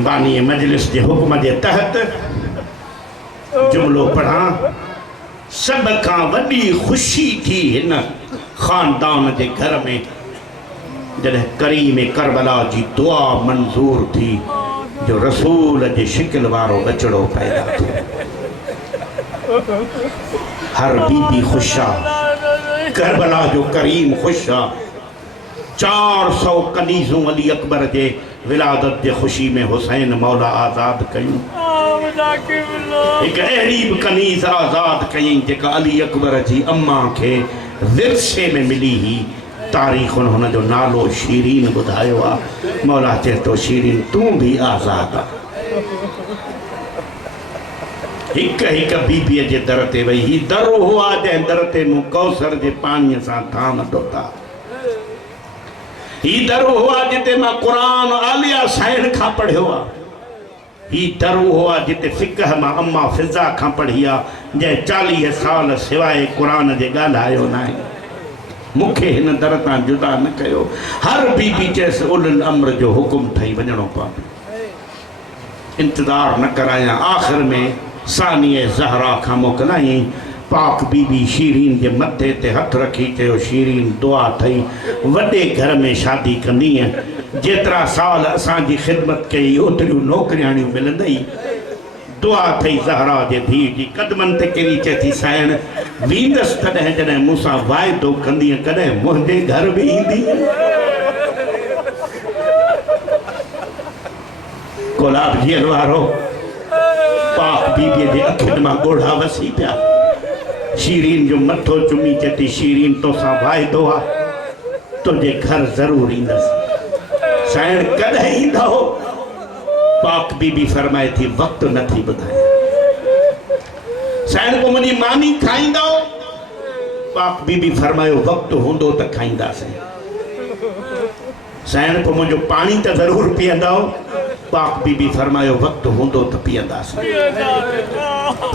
बानी मजलिस के हुक्म के तहत जुमलो पढ़ा। सब का वडी खुशी थी हिन खानदान के घर में जॾहिं करीम करबला जी दुआ मंजूर थी जो रसूल जे शिकिल वारो बचड़ो पैदा थियो। हर बीबी खुशा, करबला जो करीम खुशा। 400 कनीज़ूं अली अकबर के विलादत के खुशी में हुसैन मौला आज़ाद कयूं। एक अहिड़ी भी कनीज़ आज़ाद कयईं जेका अली अकबर जी अम्मा के विरसे में मिली ही। तारीख़ हुन जो नालो शीरीन ॿुधायो आहे। मौला चए तो शीरीन तू भी आज़ाद आ। हिक हिक बीबीअ जे दर ते वही। ही दर हुआ जंहिं दर ते मूं कौसर जे पाणीअ सां थाम धोता। ही दर हुआ जिते मां क़ुरान आलिया साइण खां पढ़ियो आहे। ही दर हुआ जिते फ़िक़ह मां अम्मा फिज़ा खां पढ़ी आहे जंहिं 40 साल सिवाय क़ुरान जे ॻाल्हायो न आहे। मूंखे हिन दर तां जुदा न कयो। हर बीबी चयसि उलुल अम्र जो हुकुम ठही वञणो पवंदो। इंतज़ार न करायां। आख़िर में सानिए ज़हरा खां मोकिलाई। पाक बीबी शीरीन के मथे ते हथ रखी चयो शीरीन दुआ थई वॾे घर में शादी कंदीअ। जेतिरा साल असांजी ख़िदमत कई ओतिरियूं नौकरियाणियूं मिलंदई। दुआ थई ज़हरा जे धीउ जी कदमनि ते किरी चए थी साइण वींदसि तॾहिं जॾहिं मूंसां वाइदो कंदीअ कॾहिं मुंहिंजे घर बि ईंदीअ। गुलाब जीअल वारो पाक बीबीअ जे अखियुनि मां ॻोढ़ा वसी पिया। शीरीन जो मथो चुमी चती शीरीन तोसां वाइदो आहे तुझे घर ज़रूर ईंदसि। साइण कॾहिं ईंदा हो? पाक बीबी फरमाए थी वक़्तु नथी ॿुधाए। साइण को मुंहिंजी मानी खाईंदा हो? पाक बीबी फरमायो वक़्तु हूंदो त खाईंदासीं। साइण को मुंहिंजो पाणी त ज़रूर पीअंदा हो? पाक बीबी फरमायो वक़्तु हूंदो त पीअंदासीं।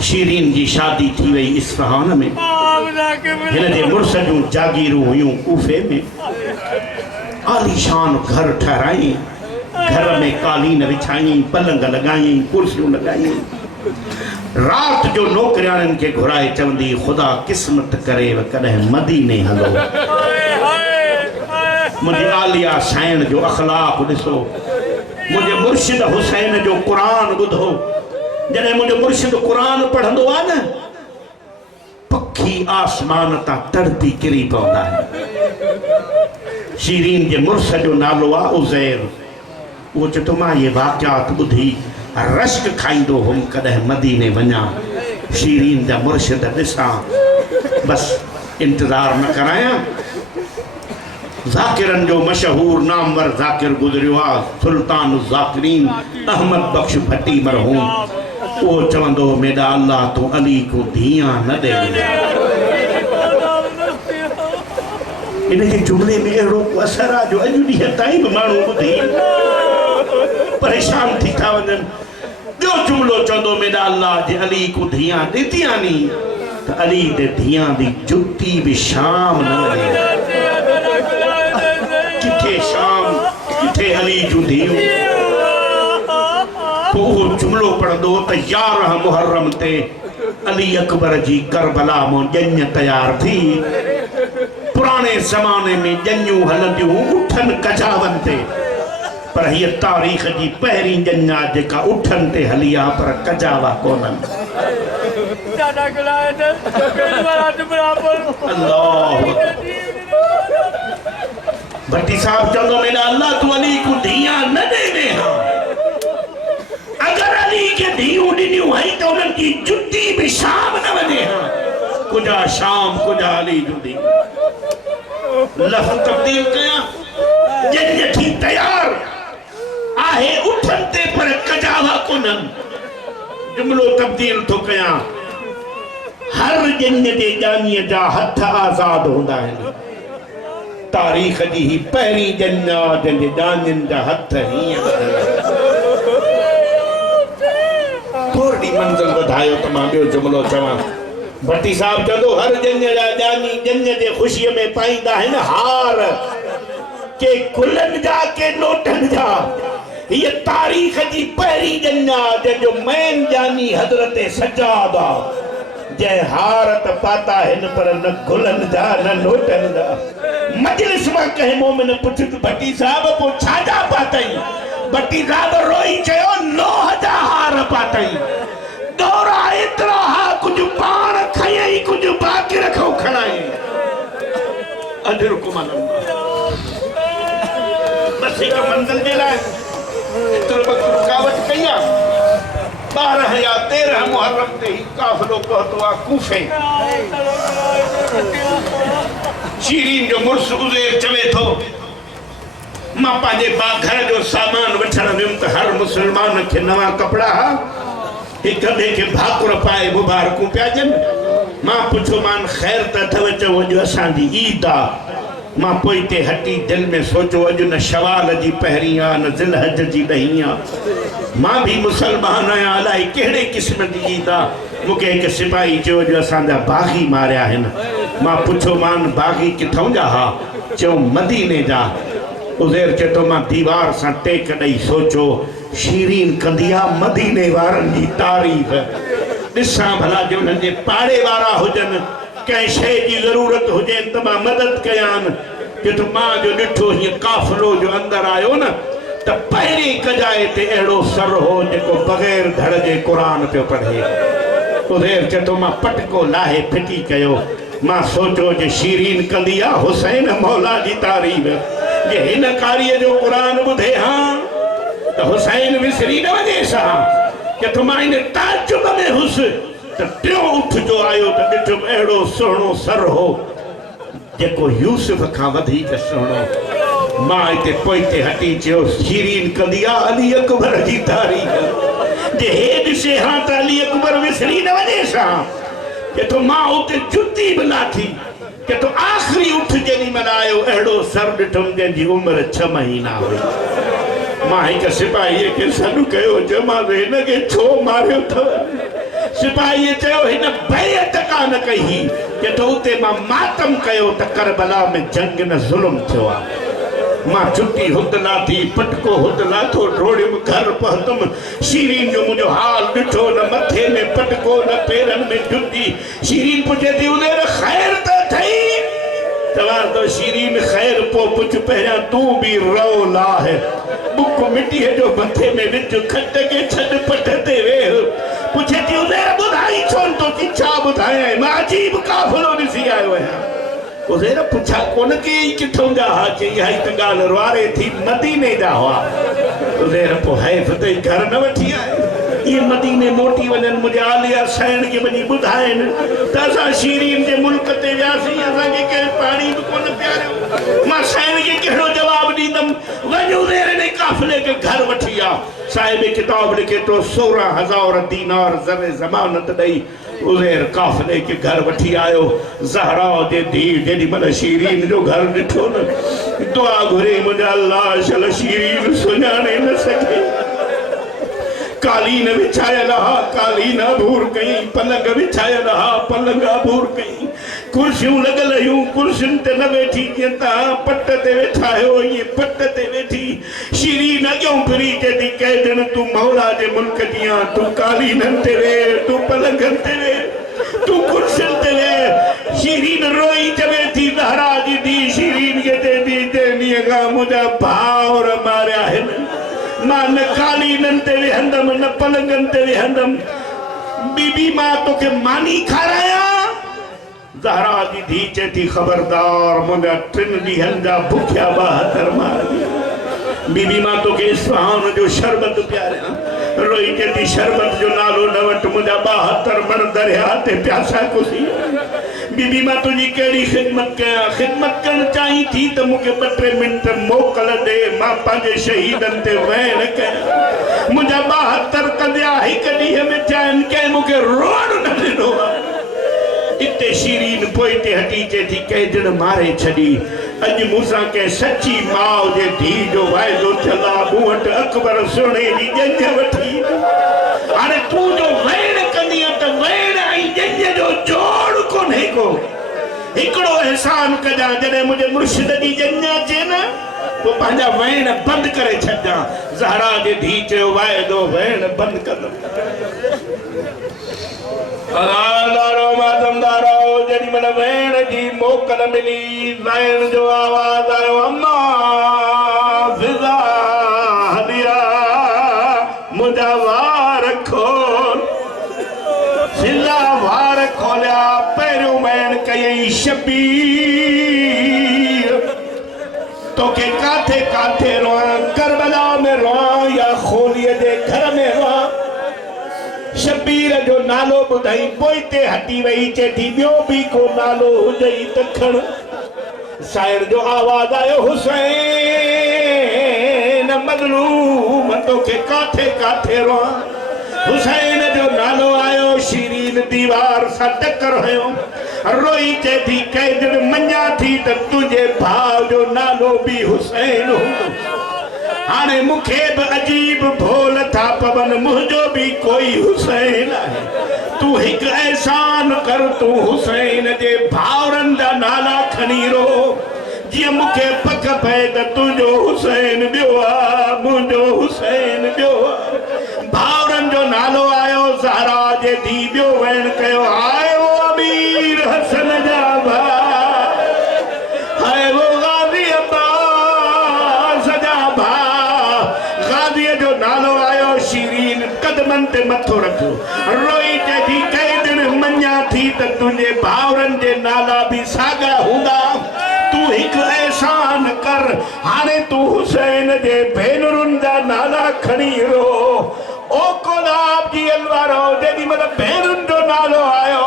शीरीन जी शादी थी वई इस्फहान में। हिन जे मुड़स जूं जागीरूं हुयूं कूफे में। आलीशान घर ठहराई। घर में कालीन विछाई, पलंग लगाई, कुर्सियों लगाई। रात जो नौकरियाणियुनि के घुराए चवंदी खुदा किस्मत करे कॾहिं मदीने हलो। मुझे आलिया साइण जो अखलाक ॾिसो। मुझे मुर्शिद हुसैन जो कुरान ॿुधो। जॾहिं मुझे मुर्शिद कुरान पढ़ंदो आहे न पखी आसमान तां तड़पी किरी पवंदा आहिनि। शीरीन जे मुर्स जो नालो आहे उज़ैर। वो चतो मां ये वाक़ियात ॿुधी रश्क खाईंदो हुम कॾहिं मदीने वञा शीरीन जा मुर्शिद ॾिसां। बस इंतज़ार न करायां। ज़ाकिरन जो मशहूर नामवर ज़ाकिर गुज़रियो आहे सुल्तान ज़ाकिरीन अहमद बख्श भट्टी मरहूम। वो चवंदो मेरा अल्लाह तू अली को धियां न दे। इन जे जुमले में अहिड़ो असर आहे जो अॼु ॾींहं ताईं बि माण्हू ॿुधी परेशान थी था वञनि। ॿियो जुमलो चवंदो मेरा अल्लाह जे अली को धियां ॾितियां नी त अली दे धियां दी जुती भी शाम न मिले। किथे शाम किथे अली जूं धियूं। वो जुमलो पढ़ंदो त 11 मुहर्रम ते अली अकबर जी करबला मों ॼञ तैयार थी। पुराने ज़माने में ॼञूं हलंदियूं उठन कजावन ते पर हीअ तारीख़ जी पहिरीं ॼञ आहे जेका उठन ते हली आहे पर कजावा कोन्हनि। भट्टी साहब चवंदो मेरा अल्लाह तू अली को धियां न ॾे। अगर अली के धियूं ॾिनियूं हई त उन्हनि जी जुती भी शाम न वञे। कुझा शाम कुझा अली जूं धियूं। लफ़्ज़ तब्दील कयां ॼञ थी तैयार आहे उठन ते पर कजावा कोन्हनि। जुमलो तब्दील थो कयां हर ॼञ जे ॼानीअ जा हथ आज़ाद हूंदा आहिनि। तारीख़ जी ही पहिरीं ॼञ आहे जंहिंजे ॼानियुनि जा हथ हीअं थोरी मंज़िल वधायो त मां ॿियो जुमलो चवां। भट्टी साहब चवंदो हर ॼञ जा ॼानी ॼञ जे ख़ुशीअ में पाईंदा आहिनि हार के गुलनि जा के नोटनि जा ये तारीख जी पहरी जन्ना जो मैन जानी हजरत सज्जादा जय हारत पाता है न पर न गुलन जा न नोटन जा मजलिस में कहे मोमिन पुछत भट्टी साहब पो छाजा पातई भट्टी साहब रोई चयो 9000 हार पातई दौरा इतरा हा कुछ पान खयई कुछ बाकी रखो खणाई अधर को मालूम बस एक मंजिल जे लाए इतरो वक्त रुकावट कया 12 या 13 मुहर्रम ते ही काफिलो पहुतो आ कूफे शीरीन जो मुर्स उज़ैर चवे थो मां पांजे घर जो सामान वठण वियुम त हर मुसलमान के नवा कपड़ा एक ॿिए खे भाकुर पाए मुबारकूं पिया ॾियनि मां पुछो मान ख़ैर त अथव चओ अॼु असांजी ईद आहे मां पोइ ते हटी दिल में सोचो अॼु न शवाल जी पहिरीं आहे न ज़िलहज जी ॾहीं आहे मां भी मुसलमान आहियां अलाए कहिड़े क़िस्म जी ईद आहे मूंखे हिकु सिपाही चयो अॼु असांजा बाग़ी मारिया आहिनि मां पुछो मान बाग़ी किथां जा हा चयो मदीने जा उज़ैर चए थो मां दीवार सां टेक ॾेई सोचो शीरीन कंदी आहे मदीने वारनि जी तारीफ़ ॾिसां भला जो उन्हनि जे पाड़े वारा हुजनि कंहिं शइ जी ज़रूरत हुजे त मां मदद कयानि कि तो मां जो ॾिठो हीअं काफ़िलो जो अंदरि आयो न त पहिरीं कजाए ते अहिड़ो सर हो जेको बग़ैर धड़ जे क़ुरान पियो पढ़े उज़ैर चए थो मां पटको लाहे फिटी कयो मां सोचो जे शीरीन कंदी आहे हुसैन मौला जी तारीफ़ जे हिन कारीअ जो क़ुरान ॿुधे हा त हुसैन विसरी न वञे सा कि तो मां इन ताजुब में हुस त टियों उठ जो आयो त ॾिठो अहिड़ो सुहिणो सर हो जेको यूसुफ खां वधीक सुहिणो मां हिते पोइ ते हटी चयो शीरीन कंदी आहे अली अकबर जी तारीफ़ जे हे ॾिसे हा त अली अकबर विसरी न वञे सा कि तो मां उते जुती बि लाथी कि तो आख़िरी उठ जेॾी महिल आयो अहिड़ो सर ॾिठुमि जंहिंजी उमिरि 6 महीना हुई मां हिकु सिपाहीअ खे सॾु कयो चयोमांसि हिनखे छो मारियो अथव सिपाहीअ चयो हिन बैत कान कई कि तो उते मां मातम कयो त करबला में जंग न ज़ुल्म थियो आहे मां छुट्टी हुद लाथी पटको हुद लाथो डोड़ियुमि घर पहुतुमि शीरीन जो मुंहिंजो हाल ॾिठो न मथे में पटको न पेरनि में जुती शीरीन पुछे थी उनेर ख़ैर त अथई चवां तो शीरीन ख़ैर पोइ पुछ पहिरियां तूं बि रो लाहे बुक मिटीअ जो मथे में विझ खट खे छॾ पट ते वेह पुछे थी उनेर ॿुधाई छो तो की छा ॿुधायां मां अजीब काफ़िलो ॾिसी आयो आहियां उज़ैर पुछा कोन के किथों जा हा चई हाई त ॻाल्हि रुआरे थी मदीने जा हुआ उज़ैर पोइ हैफ़ ते घर न वठी आए ये मदीने मोटी वञनि मुंहिंजे आलिया साइण खे वञी ॿुधाइनि त असां शीरीन जे मुल्क ते वियासीं असांखे कंहिं पाणी बि कोन पियारियो मां साइण खे कहिड़ो जवाबु ॾींदुमि वञ उज़ैर ने काफ़िले खे घर वठी आ साहिब किताब लिखे तो 16,000 दीनार ज़र ज़मानत ॾेई उज़ैर काफ़िले के घर वठी आयो ज़हरा जे धी जेॾी महिल शीरीन जो घर ॾिठो न दुआ घुरे मुंहिंजा अल्लाह शल शीरीन सुञाणे न सघे कालीन विछायल हा कालीन अबूर कई पलंग विछायल हा पलंग अबूर कई कुर्सियूं लॻल हुयूं कुर्सियुनि ते न वेठी जीअं तव्हां पट ते वेठा आहियो ईअं पट ते वेठी शीरीन अॻियों फिरी चए थी कंहिं ॾिण तूं मौला जे मुल्क जी आहीं तूं कालीननि ते वेह तूं पलंगनि ते वेह तूं कुर्सियुनि ते वेह शीरीन रोई चवे थी ज़हरा जी धी शीरीन खे चए थी ॾींहं खां मुंहिंजा भाउर मारिया आहिनि मां न कालीननि ते वेहंदमि न पलंगनि ते वेहंदमि बीबी मां तोखे मानी खारायां ज़हरा जी धी चए थी ख़बरदार मुंहिंजा 3 ॾींहंनि जा बुखिया 72 मार बीबी मां तोखे इस्फहान जो शरबत पियारियां रोई चए थी शरबत जो नालो न वटि मुंहिंजा 72 मण दरिया ते प्यासा कुसी बीबी मां तुंहिंजी कहिड़ी ख़िदमत कयां ख़िदमत करणु चाहीं थी त मूंखे 2-3 मिंट मोकल ॾे मां पंहिंजे शहीदनि ते वहण कयां मुंहिंजा 72 कंदिया हिकु ॾींहं में थिया आहिनि कंहिं मूंखे रोअण न ॾिनो आहे इते शीरीन पोइ ते हटी चए थी कंहिं ॾिण मारे छॾी अॼु मूंसां कंहिं सची माउ जे धी जो वाइदो थियल आहे मूं वटि अकबर सुहिणे जी ॼञ वठी हाणे तूं जो वेण कंदीअ त वेण ऐं ॼञ जो जोड़ कोन्हे को हिकिड़ो एहसान कजां जॾहिं मुंहिंजे मुर्शिद जी ॼञ अचे न तो पंहिंजा वैण बंदि करे छॾिजां ज़हरा जे धी चयो वाइदो वैण बंदि कंदुमि अगादारो मातमदारो जेॾी महिल वैण जी मोकल मिली वैण जो आवाज़ आयो अम्मा फिज़ा हलिया मुंहिंजा वार खोल फिज़ा वार खोलिया पहिरियों वैण कयई शबीर तोखे काथे काथे रोआं करबला में रोआं या खोलीअ जे घर में रोआं शबीर जो नालो ॿुधाई पोइ ते हटी वई चए थी ॿियो बि को नालो हुजई त खण साइर जो आवाज़ आयो हुसैन मज़लूम तोखे काथे काथे रोआं हुसैन जो नालो आयो शीरीन दीवार सां टकर हुयो रोई चए थी कंहिं दिन मञा थी त तुंहिंजे भाउ जो नालो बि हुसैन हूंदो हाणे मूंखे बि अजीब भोल था पवनि मुंहिंजो बि कोई हुसैन आहे तूं हिकु एहसान कर तूं हुसैन जे भाउरनि जा नाला खणी रो जीअं मूंखे पक पए त तुंहिंजो हुसैन ॿियो आहे मुंहिंजो हुसैन ॿियो आहे भाउरनि जो नालो आयो ज़हरा जे धी ॿियो वैण कयो आयो अमीर हसन जा भाउ हाय वो गाज़ी अब्बास जा भाउ गाज़ीअ जो नालो आयो शीरीन कदमनि ते मथो रख रोई चए थी कंहिं दिन मञा थी त तुंहिंजे भाउरनि जे नाला बि साॻा हूंदा तूं हिकु एहसान कर हाणे तूं हुसैन जे भेनरुनि जा नाला खणी रो ओ कोलाब जी अलवारो जेॾी महिल भेनरुनि जो नालो आयो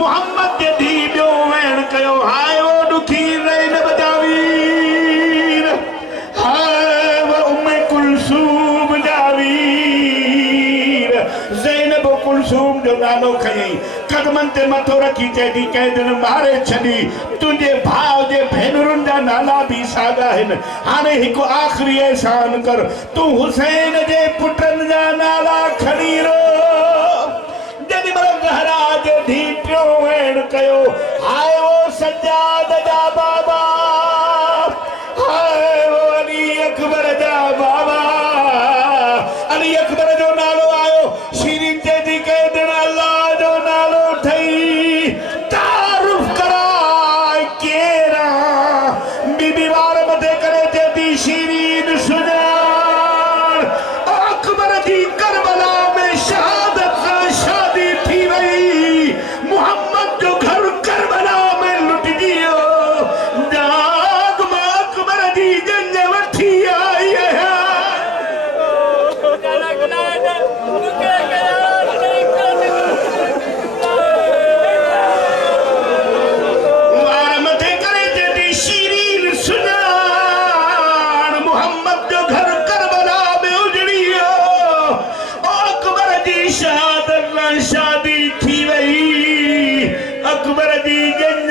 मोहम्मद जे धी ॿियो वैण कयो हाय वो ॾुखी ज़ैनब जा वीर हाय वो उम्मे कुलसूम जा वीर ज़ैनब कुलसूम जो नालो खयई कदमनि ते मथो रखी चए थी कंहिं दिन मारे छॾी तुंहिंजे भाउ जे भेनरुनि जा नाला बि साॻा आहिनि हाणे हिकु आख़िरी एहसान कर तूं हुसैन जे पुटनि जा नाला खणी रो जेॾी महिल ज़हरा जे धी टियों वैण कयो हाय वो सज्जाद जा बाबा हाय वो अली अकबर जा बाबा अली अकबर जो नालो आयो शीरीन चए थी कंहिं दिन अल्लाह जो नालो ठही तारुफ कराए केरा बीबी वार मथे करे चए थी शीरीन सुञाण अकबर जी करबला में शहादत सां शादी थी वई मोहम्मद जो घर करबला में लुटिजी वियो जाग मां अकबर जी जंग वठी आई आहियां वार मथे करे चए थी शीरीन सुञाण मोहम्मद जो घर करबला में उजड़ी वियो अकबर जी शहादत सां शादी थी वई अकबर जी जंग